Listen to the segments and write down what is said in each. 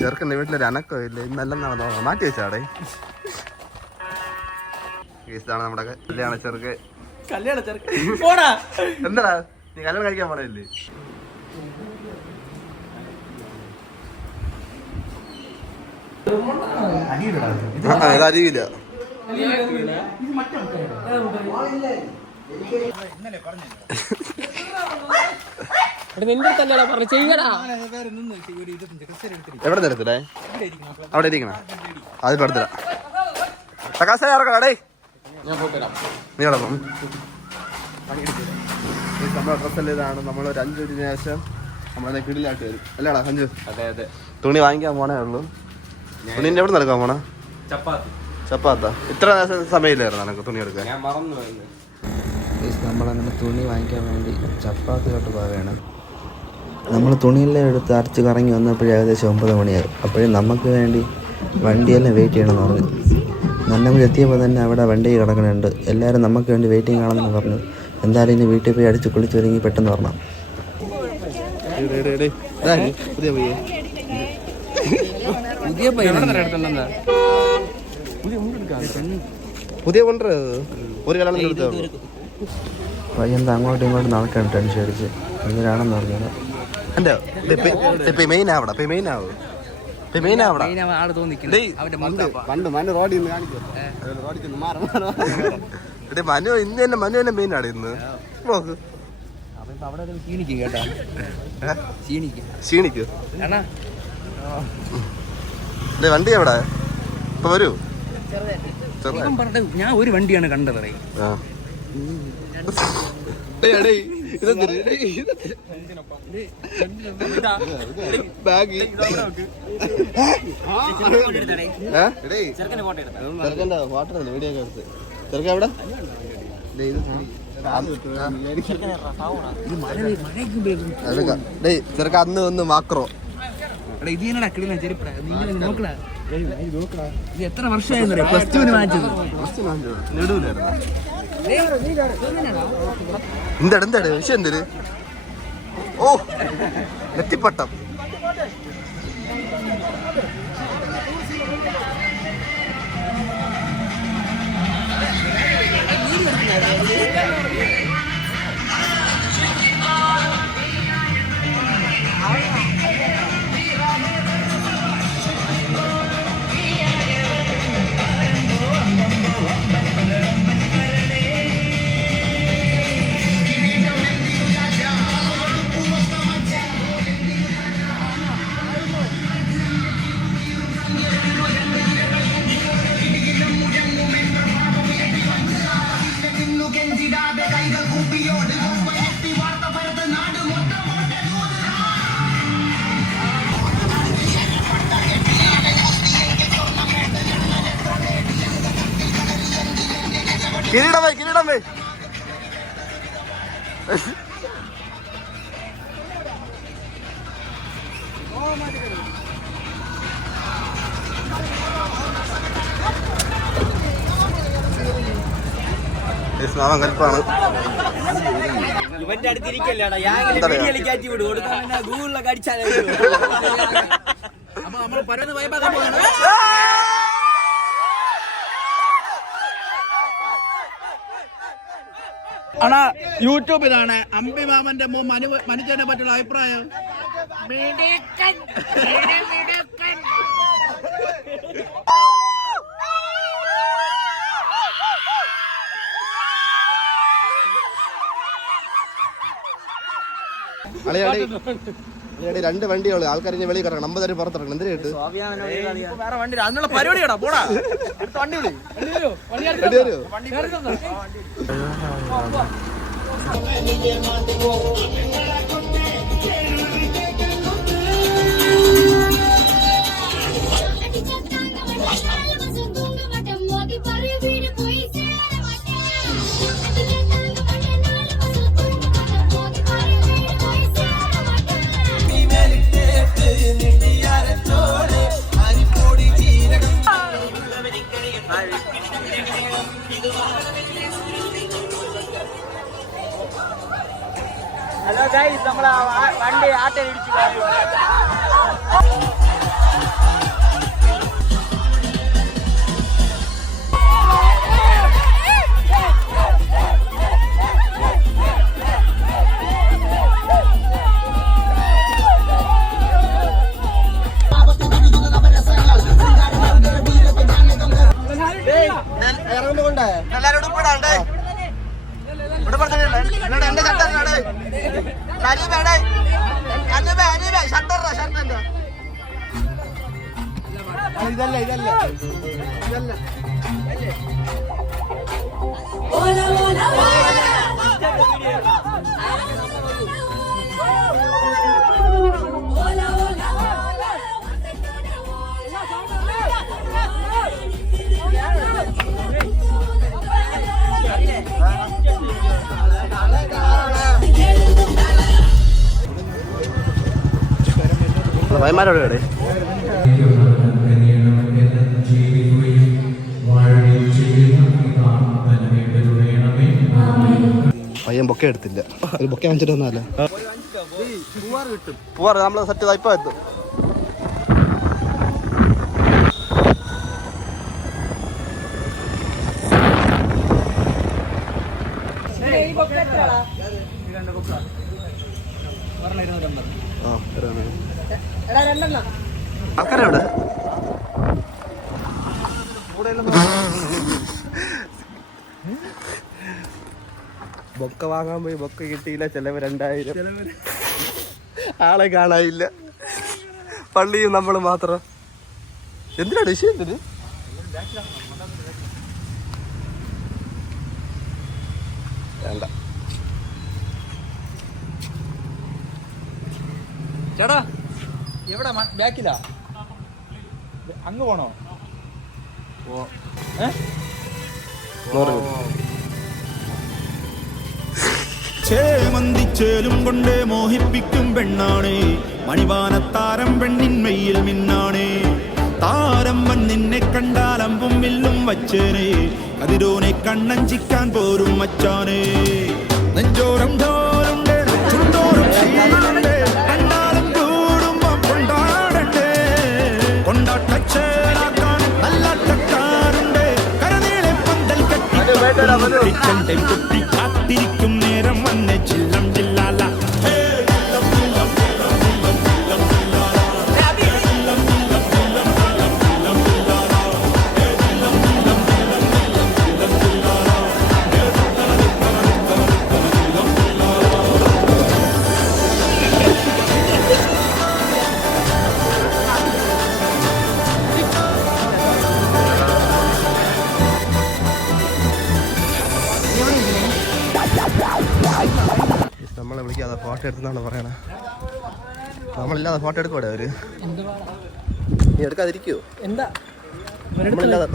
ചെറുക്കൻ്റെ വീട്ടിലൊരു അനക്കോ ഇല്ല, ഇന്നെല്ലാം നടന്നോ മാറ്റി വെച്ചാടെ. ഇതാണ് നമ്മുടെ കല്യാണ ചെറുക്ക്. എന്താടാ നീ കല്യാണം കഴിക്കാൻ പോണല്ലേ? അരിയില്ല. എവിടെ തരത്തില്ലേ? അവിടെ ഇരിക്കണ അത് പെടുത്തരാ. ഞാൻ പോയിത്തരാം, നീ അവിടെ പോകും. നമ്മുടെ ഡ്രസ്സല്ലേ ഇതാണ്. നമ്മളൊരു 5 മിനിറ്റിന് ശേഷം നമ്മളെ കിടിലായിട്ട് വരും അല്ലേടാ സഞ്ജു? അതെ അതെ. തുണി വാങ്ങിക്കാൻ പോണേ ഉള്ളൂ. തുണിന്റെ എവിടെ നടക്കാൻ പോണ? ചപ്പാത്ത. ഇത്ര സമയമില്ലായിരുന്നു എനക്ക് തുണി എടുക്കാൻ. ഞാൻ മറന്നു. നമ്മളങ്ങനെ തുണി വാങ്ങിക്കാൻ വേണ്ടി ചപ്പാത്തിലോട്ട് പോവുകയാണ്. നമ്മൾ തുണിയെല്ലാം എടുത്ത് അരച്ച് കറങ്ങി വന്നപ്പോഴേ ഏകദേശം 9 മണിയാകും. അപ്പോഴും നമുക്ക് വേണ്ടി വണ്ടിയെല്ലാം വെയിറ്റ് ചെയ്യണമെന്ന് പറഞ്ഞു. നന്നങ്ങൾ എത്തിയപ്പോൾ തന്നെ അവിടെ വണ്ടി കിടക്കണുണ്ട്. എല്ലാവരും നമുക്ക് വേണ്ടി വെയിറ്റിംഗ് ആണെന്ന് പറഞ്ഞു. എന്തായാലും ഇനി വീട്ടിൽ പോയി അടിച്ച് കുളിച്ചൊരുങ്ങി പെട്ടെന്ന് പറഞ്ഞു. പുതിയ കൊണ്ടു ഒരു കല്യാണം എടുത്തോ? പയ്യന്താ അങ്ങോട്ടും ഇങ്ങോട്ടും നടക്കണം ടെൻഷൻ അടിച്ച്. എന്തിനാണെന്ന് പറഞ്ഞത് മനു ഇന്ന് തന്നെ മനു തന്നെ മെയിനാണ് ഇന്ന്. നോക്ക് ക്ഷീണിക്കോ വണ്ടി എവിടെ ഇപ്പൊ വരൂ? ഞാൻ ഒരു വണ്ടിയാണ് കണ്ടത്. ചെറുക്ക അന്ന് വന്ന് മാക്രോ എത്ര വർഷമായി +2 വാങ്ങിച്ചത്. എന്താട് വിഷയം എന്തര്? ഓ നെറ്റിപ്പട്ടം. കിരീടം വേ സ്നാവം കൽപ്പാണ്. ഇവന്റെ അടുത്തിരിക്കല്ലേടാ ഗൂഗിളിലൊക്കെ അടിച്ചാൽ അപ്പൊ നമ്മൾ പരന്ന് വൈബാക്കാൻ പോകുന്നു. ആണാ യൂട്യൂബ് ഇതാണ് അമ്പിമാമന്റെ മനുഷ്യനെ പറ്റുള്ള അഭിപ്രായം. അളിയാടി 2 വണ്ടിയുള്ളു. ആൾക്കാർ വെളിയിൽ കിടക്കണം. 50 പേര് പുറത്തിറക്കണം. എന്തിനാ കേട്ട് വേറെ വണ്ടി അതിനുള്ള പരിപാടിയാടാ. പോടാ വണ്ടി വിളി. ഹലോ ഗൈസ്, നമ്മളെ വണ്ടി ആട്ടയിടിച്ചു. വൈമാരോട് എവിടെ പയ്യൻ ബൊക്കെ എടുത്തില്ല. ഒരു ബൊക്കെ വാങ്ങിച്ചിട്ട് വന്നല്ല പൂവാറ് നമ്മള് സെറ്റ് ഇപ്പം എത്തും. ആൾക്കാരെവിടെ ബൊക്ക വാങ്ങാൻ പോയി ബൊക്ക കിട്ടിയില്ല. ചിലവ് 2000. ആളെ കാണാനില്ല. പള്ളിയും നമ്മൾ മാത്രം. എന്തിനാണ് വിഷയം? എന്തിന് വേണ്ട ചേട്ടാ എവിടെ ബാക്കിലാ? അങ്ങ് പോണോ? ചേമന്തിച്ചേലും കൊണ്ടേ മോഹിപ്പിക്കും പെണ്ണാണേ, മണിവാനത്താരം പെണ്ണിന്മയിൽ മിന്നാണേ. താരം വന്നിന്നെ കണ്ടാൽ അമ്പും വില്ലും വച്ചേനെ, കതിരോനെ കണ്ണഞ്ചിക്കാൻ പോരും മച്ചാനേ. നെഞ്ചോരം ധോരുണ്ട്, ചുണ്ടോറും ശീലുണ്ട്, കണ്ടാലും കൂടുമ്പോ കൊണ്ടാടണ്ടേ. കൊണ്ടാട്ടച്ചേരാക്കാൻ നല്ലാട്ടക്കാരുണ്ട്, കരനീളെ പന്തൽ കെട്ടി കുട്ടി കാത്തിരിക്കും നേരം വന്നെ ചില്ലം ജില്ലാല. നമ്മളെ വിളിക്കാതെ ഫോട്ടോ എടുത്തെന്നാണ് പറയണേ. നമ്മളില്ലാതെ ഫോട്ടോ എടുക്കൂടെ അവര്? നീ എടുക്കാതിരിക്കുവോ? എന്താ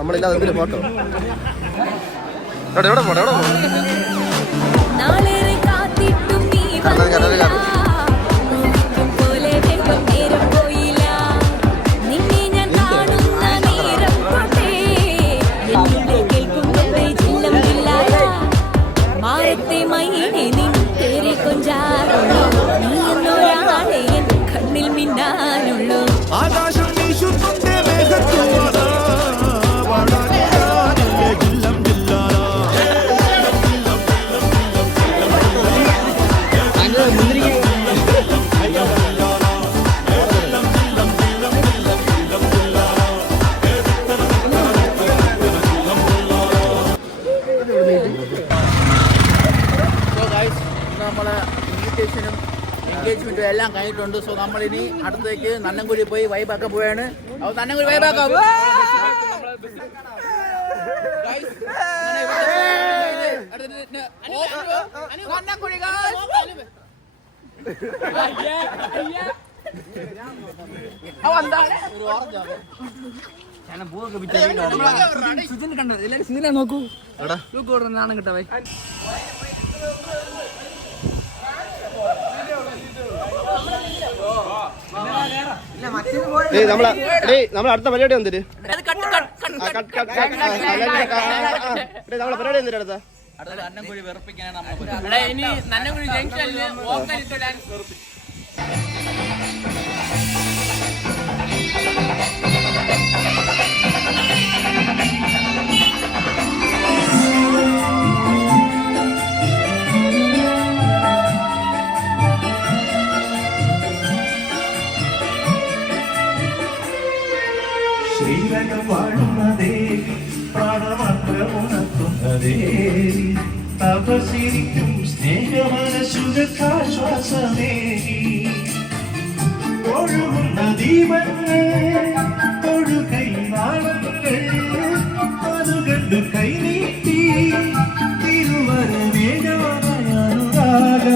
നമ്മളില്ലാതെ എന്തിനും ഫോട്ടോ? എവിടെ പോട്ടെ? എവിടെ പോകണം? ആകാശം വീശുന്നുണ്ട് മേഘത്തൂവാല, ജില്ലം ജില്ലാല. നമ്മളെ ഇൻവിറ്റേഷനും എൻഗേജ്മെന്റും എല്ലാം കഴിഞ്ഞിട്ടുണ്ട്. സോ നമ്മളിനി അടുത്തേക്ക് നന്നംകുഴി പോയി വൈബാക്കാൻ പോവുകയാണ്. അപ്പോൾ നന്നംകുഴി വൈബാക്കാം. നോക്കൂ നാണം കിട്ടവേ. നമ്മളെ അടുത്ത പരിപാടി എന്തിന്? നമ്മളെ പരിപാടി എന്തിനാ അടുത്ത? നന്നംകുഴി വെറുപ്പിക്കാനാണ് ഇനി നന്നംകുഴി ജംഗ്ഷനിൽ വോക്കലിട്ട് ഡാൻസ് വെറുപ്പിച്ചു. ശ്രീരംഗം വാഴുന്ന ദേവി, പ്രാണമാത്രമുണർത്തുന്ന ദേവി, തപസിരിക്കും സ്നേഹമനസുഖാശ്വാസമേകി. ഒഴുകുന്ന ദീപങ്ങൾ തൊഴുകൈ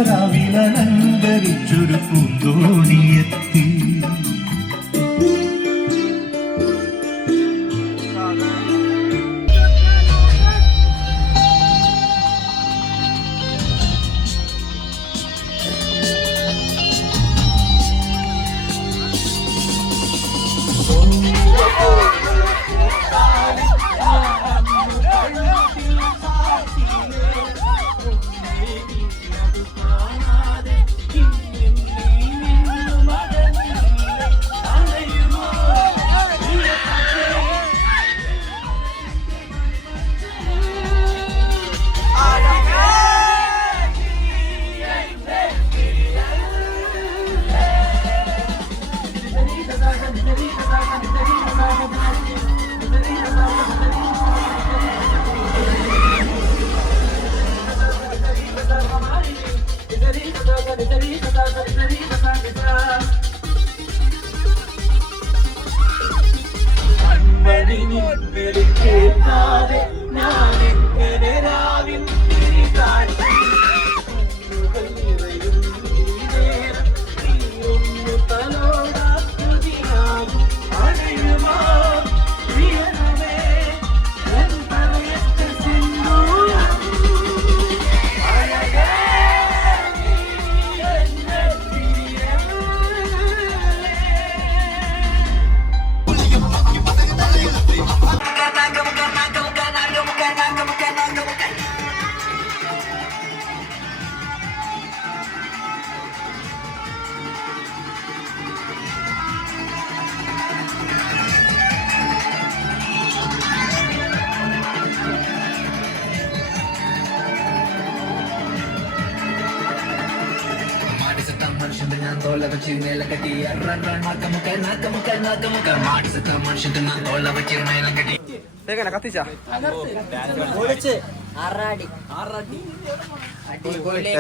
മകരവിലലങ്കരിച്ചൊരു പൂന്തോണിയെത്തി.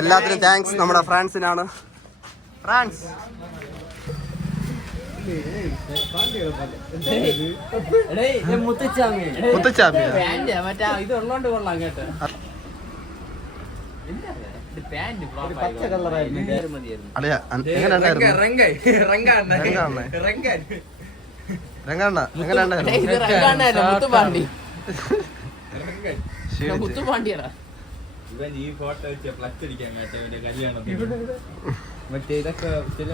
എല്ലാത്തിനും താങ്ക്സ് നമ്മുടെ ഫ്രാൻസിനാണ്. ഫ്രാൻസ് മുത്തച്ചാമിയാ മറ്റേ ഇതുള്ളോണ്ട് കൊള്ളാം കേട്ടോ. അളിയാ എങ്ങനെ മുത്തുപാണ്ടിയടാ. ഇവൻ ഈ ഫോട്ടോ വെച്ച് ഫ്ലക്സ് അടിക്കാൻ കേട്ടോ ഇവന്റെ കല്യാണത്തിന്. മറ്റേ ഇതൊക്കെ ചില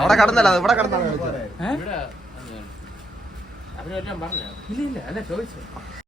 അവിടെ കടന്നല്ല, ഇവിടെ കടന്നാ അവരെല്ലാം പറഞ്ഞോ? ഇല്ല അല്ല ചോദിച്ചു.